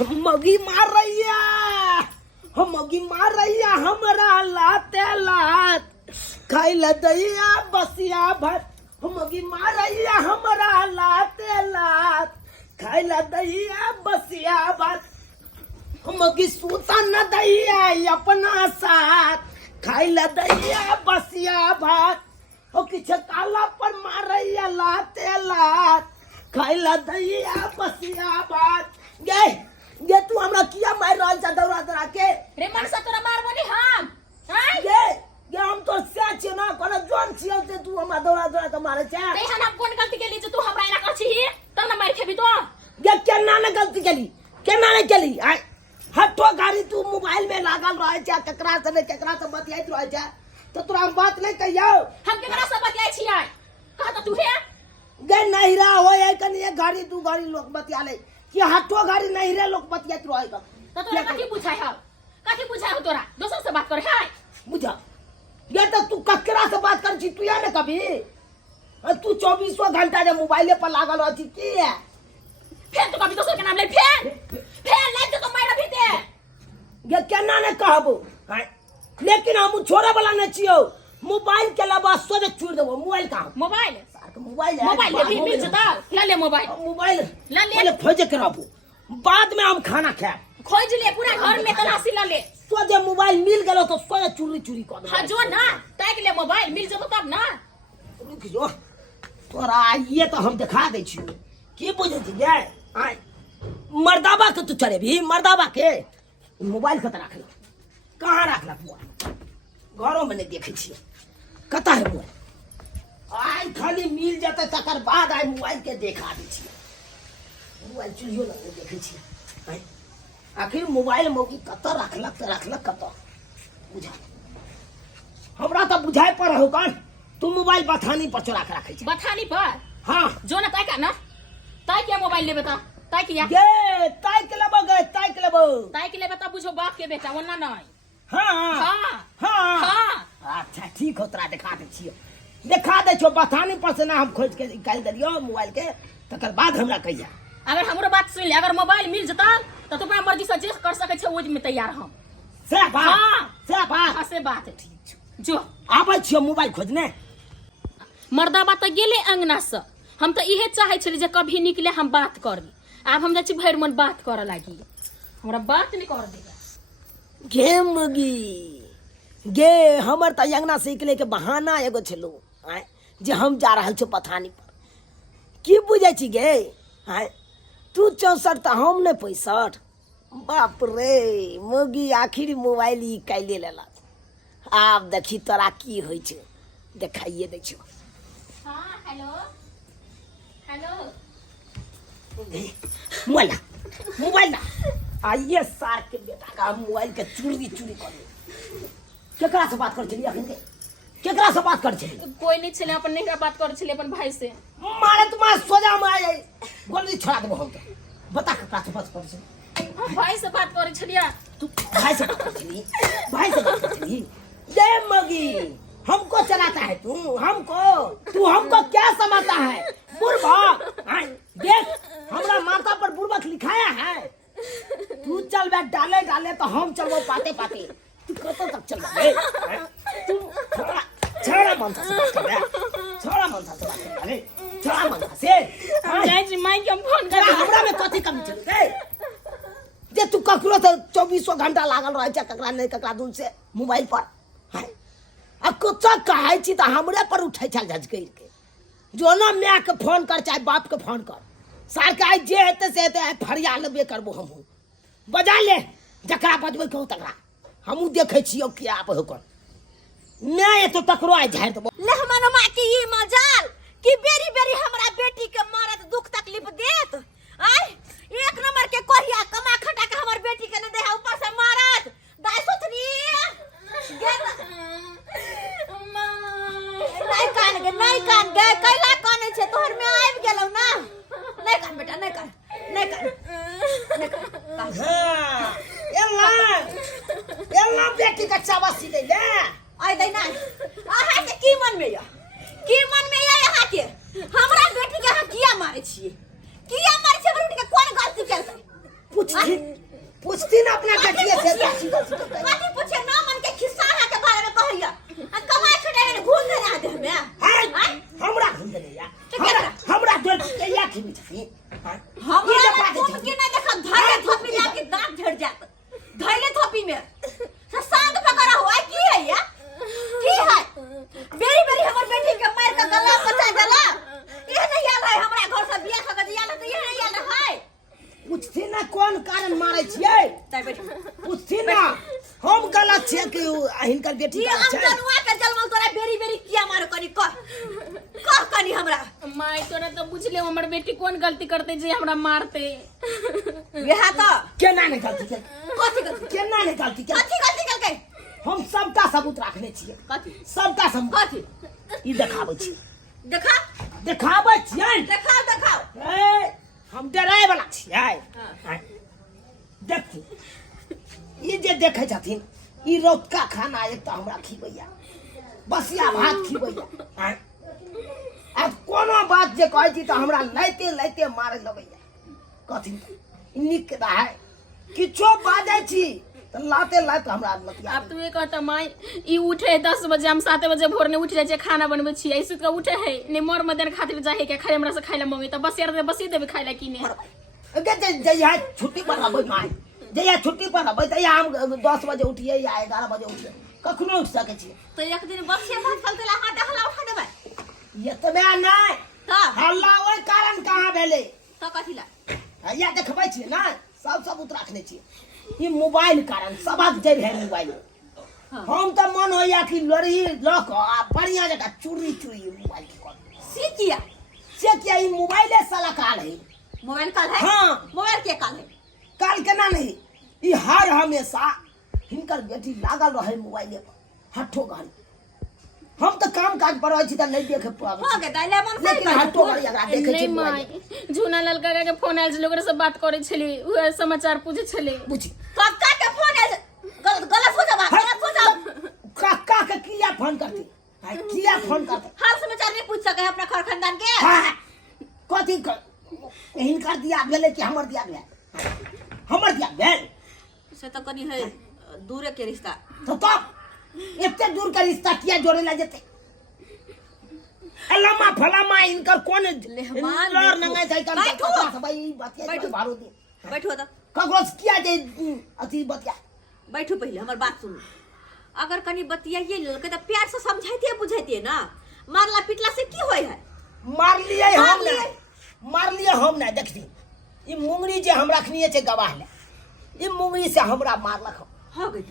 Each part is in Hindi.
मगी मार रही है, मगी मार रही है हमरा लाते लात खाई ल दैया बसिया भात। मगी मार रही है हमरा लाते लात खाई ल दैया बसिया भात। मगी सूता न दैया अपना साथ खाई ल दैया बसिया भात। ओ किछ काला पर मार रही है लाते लात खाई ल दैया बसिया भात। ये तू हमरा किया मार रहल छ दौड़ा दौड़ा के? रे मनसा तोरा मारबनी हम हैं? ये हम तो से छ ना कोन जोन छियौ से तू हमरा दौड़ा दौड़ा के मारे छ। रे हम कोन गलती केली छ तू हमरा एना कर छी तब ना मार खेबी तो। ये केना ने गलती केली, केना ने केली? हटो गाड़ी तू मोबाइल में लागल रहे छ, केकरा से बतियाइत रहे छ तो तोरा हम बात नहीं कहियो। हम केकरा से बतियाइ छियै कह त तू है? गे नहिरा होय कनी एक गाड़ी दू गाड़ी लोग बतिया ले कि हटो गाड़ी नहिरे लोग बतियाइत रहे छ। तो तोरा कथि पूछाय हो? कथि पूछाय हो तोरा? दोसर से बात करे है? बुझा ये तो तू ककरा से बात कर छी तू या ने कभी? तू 24 घंटा जे मोबाइले पर लागल रह छी की है? फिर तू कभी दोसर के नाम ले फिर ले तो मार भी दे। ये केना ने कहबो लेकिन हम छोड़े वाला न छियो। मोबाइल के अलावा सोझे छोड़ देबो। मोबाइल कहां? मोबाइल मोबाइल है, मोबाइल ले मिल जता ले ले मोबाइल ले पहले खोजे कराबो बाद में हम खाना खाए। खोज ले पूरा घर में तलाशी ले ले। सोझे मोबाइल मिल गेलो तो सोझे चोरी कर दे। हां जो ना ताक ले मोबाइल मिल जतो तब ना। रुक जो तोरा ये तो हम दिखा दे छियो की बुझे छी गे। आय मर्दाबा के तू चले भी मर्दाबा के मोबाइल कत राखला? कहां राखला मोबाइल? घरों में नहीं देखे छी कता है मोबाइल? आय खाली मिल जाता तकर बाद आय मोबाइल के देखा दी छी। मोबाइल चुलियो ना देखे छी। आय आखिर मोबाइल मोगी कता रखलक कता बुझा हमरा तो बुझाय पर हो कौन तू मोबाइल बथानी पर चोरा के रखे छी। बथानी पर? हां जो ना ताय का ना ताय क्या मोबाइल ले बता ताय किया ये ताय के लेबो ताय के ले बता बुझो बाप के बेटा वरना नहीं। हां हां हां हां अच्छा ठीक हो तोरा दिखा दे छियो। दिखा दे छो बथानी पर से ना हम खोज के निकाल दलियो मोबाइल के तकर बाद हमरा कहिया। अगर हमरो बात सुन ले अगर मोबाइल मिल जता तो तू अपना मर्जी से जे कर सके छे ओज में तैयार हम। से बात हां से बात है ठीक जो आबै छियो मोबाइल खोजने। मर्दा बात गेले अंगना से हम तो इहे चाहे छली जे कभी निकले हम बात करबी। अब हम जाची भैर मन बात करे लागी हमरा बात नहीं कर देगा। गे मगी गे हमर त अंगना से निकले के बहाना एगो छलो आय जे हम जा रहल छो पथानी पर की बुझे छी गे। आय तू 64 त हम ने 65। बाप रे मगी आखिर मोबाइल ई काइले लेला। आब देखी तोरा की होय छै देखाइए दै छो। हां हेलो हेलो मोबाइल ना आइए सार के बेटा का मोबाइल के चोरी कर केकरा से बात कर छली अखन के? केकरा से बात कर छली? कोई नहीं छले अपन नहीं बात कर छले अपन भाई से। मारे तुम्हारा सोजा में आए गोली छोड़ा देबो हम तो। बता केकरा से बात कर छली? भाई से बात करे छलिया। तू भाई से बात कर छली? भाई से बात कर छली? जय मगी हमको चलाता है तू हमको क्या समझता है? बुर्बक देख हमरा माथा पर बुर्बक लिखाया है। तू चल बैठ डाले तो हम चलबो पाते तू कत तक चल बे? तू छोड़ा मनसा से बात कर रे छोड़ा मनसा से जय जी माई के फोन कर हमरा में कथि कमी छल गे जे तू ककरो से 24 घंटा लागल रहे छ ककरा नहीं ककरा दूर से मोबाइल पर है। आ कुछ कहै छी त हमरे पर उठै छल झजकै के जो ना माय के फोन कर चाहे बाप के फोन कर सार के जे हेते से हेते फरिया लेबे करबो। हम बजा ले जकरा बजबै कहू तकरा हमहू देखै छियो किया आब हो कर मैं तो तकरो आ झाड़ देबो। लहमनमा की ई मजाल कि बेरी हमरा बेटी के मारत दुख तकलीफ देत। आय एक नंबर के कोरिया कमा खटा के हमर बेटी के न दे ऊपर से मारत दाई सुथनी नहीं कान गए कैला काने छे तोहर में आबि गेलौ ना। नहीं कान बेटा नहीं कान हां एला बेटी का चावासी दे ले आइ दे ना आहा के की मन में या यहाँ के हमरा बेटी के हाथ किया मारे छिए किया मारे छे बेटी के कोन गलती केलकै पूछती ना अपना बेटिया से कथी पूछे ना मन के खिस्सा के बारे में कहैया आ कमाई छुटे घूम दे ना दे हमें हमरा घूम दे या हमरा डर के या की बिछी हमरा घूम के ना देखा धरे थोपी लाके दांत झड़ जात धैले थोपी में से सांग पकड़ा हुआ की है या की है बेरी बेरी हमर बेटी के मार के गला पचा गला ये नहीं आल है हमरा घर से बियाह क दिया ल त ये नहीं आल है पूछती ना कौन कारण मारे छिए ताई बेटी पूछती ना हम गलत छे कि हिनकर बेटी ये गलत हम छै जनुआ के जलमल तोरा बेरी बेरी किया मारो कनी कह कनी हमरा माई तोरा तो बुझले हमर बेटी कौन गलती करते जे हमरा मारते बिहा त केना नहीं गलती के कथी गलती केना नहीं गलती के कथी गलती करके हम सबका सबूत रखने छिए कथी सबका सबूत कथी ई देखाबै छी देखा देखाबै छिए देखाओ देखाओ ए हम डराय वाला छिए देखी ई जे देखे छथिन ई रौतका खाना एक तो हमरा खिबैया बसिया भात खिबैया अब कोनो बात जे कहै छी त हमरा लैते लैते मारे लगैया कथी निक रहा किछो बाजै छी त लाते लात हमरा लतिया अब तू ये कहता माई ई उठे 10 बजे हम 7 बजे भोर ने उठ जाय छै खाना बनबै छी ऐसे का उठे है ने मोर मदन खातिर जाहे के खाए हमरा से खाइला मम्मी त बस यार बसी देबे खाइला की ने अगे जया छुट्टी पर आबै माई जया छुट्टी पर आबै त हम 10 बजे उठिए या 11 बजे उठिए कखनो उठ सकै छी तो एक दिन बसिया भात चलते ला हाथ हल्ला उठा देबै ये तबे नहीं त हल्ला ओइ कारण कहाँ भेले त कथी ला या देखबै छी ना सब सबूत रखने छी ई मोबाइल कारण सबक जड़ है मोबाइल हम तो मन होया कि लड़ी लक आ बढ़िया जगह चूरी चूरी मोबाइल के से क्या ई मोबाइल साला काल है मोबाइल कल है हाँ मोबाइल के कल है काल केना नहीं ई हर हमेशा हिनकर बेटी लागल रहे मोबाइल पर हठो गाड़ी हम तो काम काज पर छी त नहीं देखे पाबे हो गए दैले मन से लेकिन हठो गाड़ी एकरा देखे नहीं छी माई झूना लाल काका के फोन आयल लोग से बात करे छली उहे समाचार पूछे छली बुझी काका के फोन है गलत हो जाबा गलत हो जाब काका के किया फोन करती है किया फोन करते हाल समाचार नहीं पूछ सके अपना घर खानदान के हाँ कथी हिनकर दिया भेले कि हमर दिया भेल हमर दिया भेल से तो कनी है दूरे के रिश्ता तो इतने दूर का रिश्ता किया जोड़े ला जेते अल्लामा फलामा इनकर कौन लेहमान लड़ नंगा जाय कर बैठो। भाई बतिया बैठो। भारो दी बैठो तो ककरो किया जे अथी बतिया बैठो पहले हमर बात सुनो अगर कनी बतियाइए लोग के तो प्यार से समझाइते बुझाइते ना मारला पिटला से की होय है मार लिए मार हम लिए। ना मार लिए हम ना देखती ई मुंगरी जे हम रखनी है गवाह ले ई मुंगरी से हमरा मारलक हो गई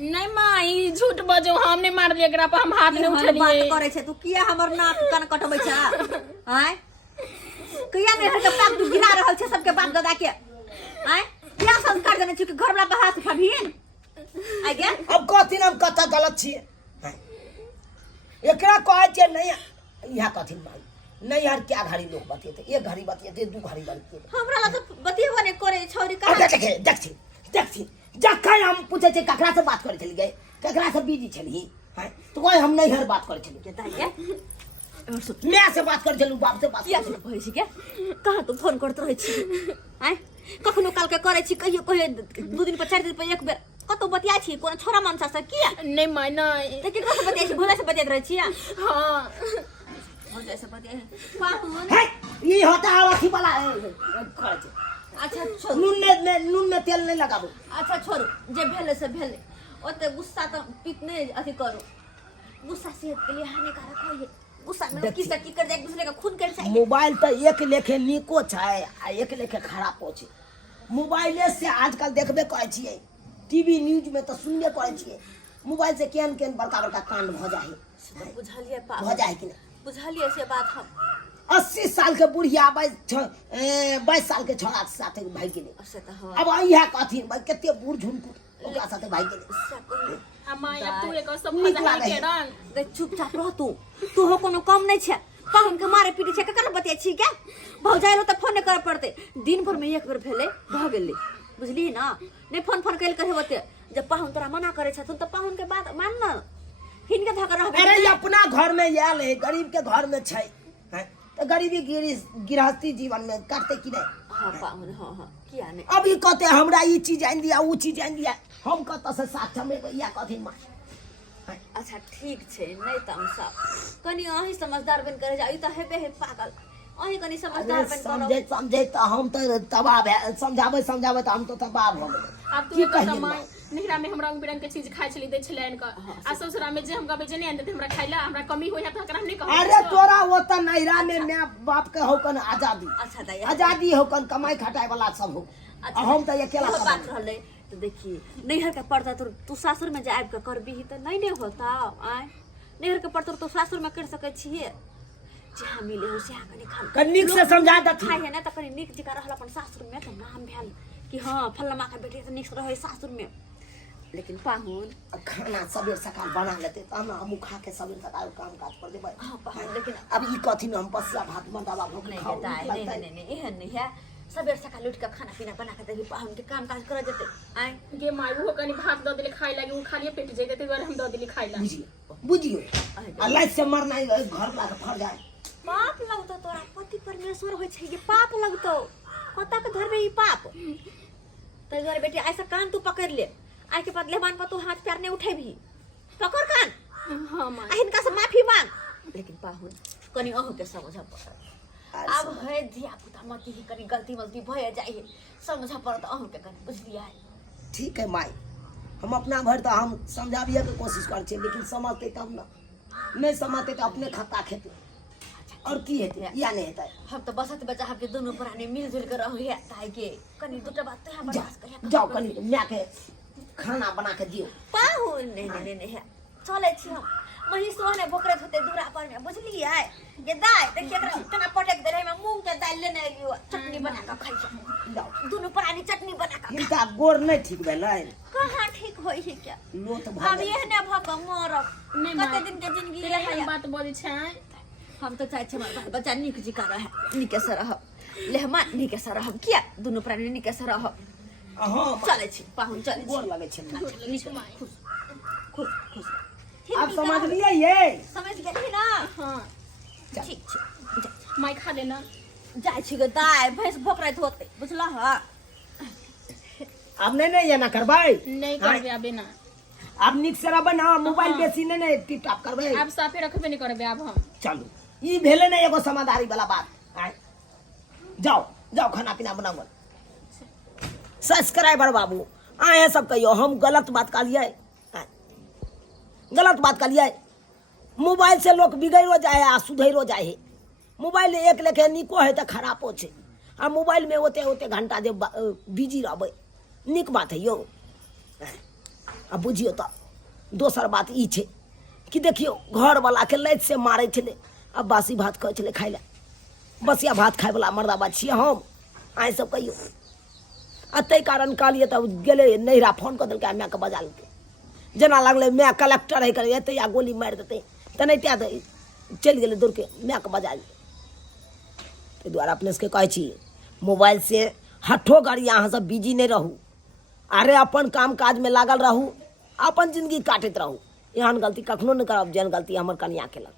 नहीं माई झूठ बजो हमने मार दिया एकरा पर हम हाथ नहीं बात उठलिए करे छे तू किया हमर नाक कान कटबै छ हैं किया ने हर के पाक तू गिरा रहल छे सबके बात गदा के हैं क्या संस्कार देने छी कि घर वाला बाहर से खबीन आ गया अब कथी हम कथा गलत छिए एकरा कहै छै नहीं यहाँ कथी माई नहीं यार क्या घड़ी लोग बतिएते एक घड़ी बतिएते दू घड़ी बतिएते हमरा ला तो बतिएबो ने करे छोरी का देखे देखी जखन हम पूछे छे ककरा से बात करे चली गए ककरा से बिजी छली हैं तो कोई हम नहीं हर बात करे चली के ताई के मैं से बात करे चलू बाप से बात किया से कहै छी के कहां तू फोन करत रहै छी हैं कखनो काल के करे छी कहियो कहियो 2 दिन पर 4 दिन पर एक बेर कतो बतिया छी कोन छोरा मनसा से किया नहीं माई नहीं ते केकरा से बतिया छी भोला से बतियात रहै छी हां भोला से बतिया पाहुन है ये होता है अथी वाला करे छे अच्छा छोड़ नून में तेल नहीं लगाबो अच्छा छोड़ जे भेले से भेले ओते गुस्सा तो पिटने अथी करो गुस्सा सेहत के लिए हानिकारक है गुस्सा में किस की कर दे एक दूसरे का खून कर चाहिए मोबाइल तो एक लेखे निको छै आ एक लेखे खराबो छै मोबाइले से आजकल देखबे करै छियै टीवी न्यूज में तो सुनबे करै छियै मोबाइल से केन केन बड़का बड़का कांड भ जाए बुझलिए भ जाए कि नहीं बुझलिए से बात हम 80 साल के बुढ़िया 22 साल के छोरा साथे भाई के से तो हो अब यह कथी भाई केते बूढ़ झुनकुट ओकरा साथे भाई के अम्मा अब तू एक सब नीक फजा लागै के रंग दे चुपचाप रह तू हो कोनो काम नहीं छे पाहुन के मारे पीटे छे ककर बतिया छी के भौजाइलो त फोन कर पड़ते दिन भर में एक बेर भेले भ गेले बुझली ना नहीं फोन कैल करे होते जब पाहुन तोरा मना करे छथुन त पाहुन के बात मान न हिनके धक रहबे अरे अपना घर में आयल है गरीब के घर में छै हैं तो गरीबी गृहस्थी जीवन में काटते कि नहीं हाँ पाहुन हाँ हाँ किया नहीं अभी कहते हमरा ई चीज आनि दिया ऊ चीज आनि दिया हम कत से साथ में या कथी माय अच्छा ठीक छे नहीं त हम सब कनी अही समझदार बन करे जाई त हेबे हे पागल अही कनी समझदार बन करो समझे तो हम तो तबाह समझावे त हम तो तबाह हो गए अब तू पता माय नहिरा में हमरा रंग बिरंग के चीज खाइ छली दै छलै इनका आ ससुरा में जे हम कबे जने आन दे हमरा खाइला हमरा कमी होय त हम नहीं कहब अरे तोरा वो त नैरा में मैं बाप के होकन आजादी अच्छा दाई आजादी होकन कमाई खटाई वाला सब हो अच्छा हम तो अकेला बात बात रहले तो देखिए नैहर के पड़ता तू सासुर में जाब के करबी ही त नहीं होता आय नैहर के पड़ता तो सासुर में कर सके छिए जहाँ मिले हो से कनी खा कनिक से समझा दत खाई है ना त कनी निक जिका रहल अपन सासुर में त नाम भेल कि हां फल्ला के बेटी त निक रहे सासुर में लेकिन पाहुन खाना सबेर सकाल बना लेते त हम खा के सबेर सकाल काम काज कर देबै हां पाहुन लेकिन अब ई कथी में हम बसिया भात मंडावा भोग नहीं खाओ नहीं एहन नहीं है सबेर सकाल उठ के खाना पीना बना के देबी पाहुन के काम काज कर जते आय गे माय वो कनी भात द देले खाइ लागी उ खालिए पेट जेते त बार हम द देली खाइ ला बुझियो अल्लाह से मरना घर ला के फर जाए पाप लगतो तोरा पति परमेश्वर होय छै ये पाप लगतो कतक धरबे ई पाप तै घर बेटी ऐसा कान तू पकड़ ले आइ के बाद लेबान पर तू हाथ पैर नहीं उठेबी पकड़ कान हां माय हिनका से माफी मांग लेकिन पाहुन कनी अहो के समझ पड़ अब है धिया पुता मती ही कनी गलती मलती भय जाए समझ पड़त अहो के कनी बुझलिया ठीक है माई हम अपना भर तो हम समझाबिए के कोशिश कर छे लेकिन समझते तब ना नहीं समझते तो अपने खाता खेते और की हेते या नहीं हेते हम तो बसत बचा के दोनों प्राणी मिलजुल के रहो है ताई के कनी दुटा बात तो हम बर्दाश्त कर जाओ कनी मैं के खाना बना के दियो पाहुन नहीं है चले छी हम मही सोने भोकरत होते दूरा पर में बुझली है ये दाई देखिए एकरा केना पटक देले में मूंग के दाल लेने लियो चटनी बना के खाइ छ जाओ दोनों प्राणी चटनी बना के इनका गोर नहीं ठीक भेलै कहां ठीक होई है क्या लोट अब भाग ये ने भक मरब नहीं कते दिन के जिंदगी तेरे है हम बात बोली छै हम तो चाहे छे बाल बच्चा निक जिका रहे निके से रह लेहमा निके से रह किया दोनों प्राणी निके से रह हां चले छी पाहुन चले गोर छी लगे छे खुश खुश आप समझ लिए ये समझ गेली ना हां ठीक छै माय खा लेना जाय छी ग दाय भैंस भोकरत होते बुझला ह अब नहीं ये ना करबै नहीं करबे आबे ना अब निक से रहबै ना मोबाइल बेसी नहीं टिप टाप करबै आप साफे रखबे नहीं करबे अब हम चलू ई भेले नहीं एगो समझदारी वाला बात आय जाओ जाओ खाना पीना बनाओ सब्सक्राइबर बाबू आए सब कहियो हम गलत बात कहलिए गलत बात कहलिए मोबाइल से लोग बिगड़ो जाए आ सुधरो जाए मोबाइल एक लेखे निको है तो खराबो छै आ मोबाइल में ओते ओते घंटा जे बिजी रहबै निक बात है यो आ बुझियो तो दोसर बात ई छै कि देखियो घर वाला के लैत से मारे छले अब बासी भात कहै छले खाइ ले बसिया भात खाय वाला मर्दा बात छियै हम आइ सब कहियो आ ताहि कारण कहलिए तब गेले नैरा फोन कऽ देलकै माय के बजा लेलकै जेना लगलै माय कलेक्टर है करे एतै या गोली मारि देतै तेनाहिते चलि गेलै दौड़ के माय के बजा लेलकै ताहि दुआरे अपने सबके कहै छी मोबाइल से हठो घड़ी अहाँ सब बिजी नहीं रहू अरे अपन काम काज में लागल रहू अपन जिंदगी काटैत रहू एहन गलती कखनो नहीं करब जेहन गलती हमर कनिया केलक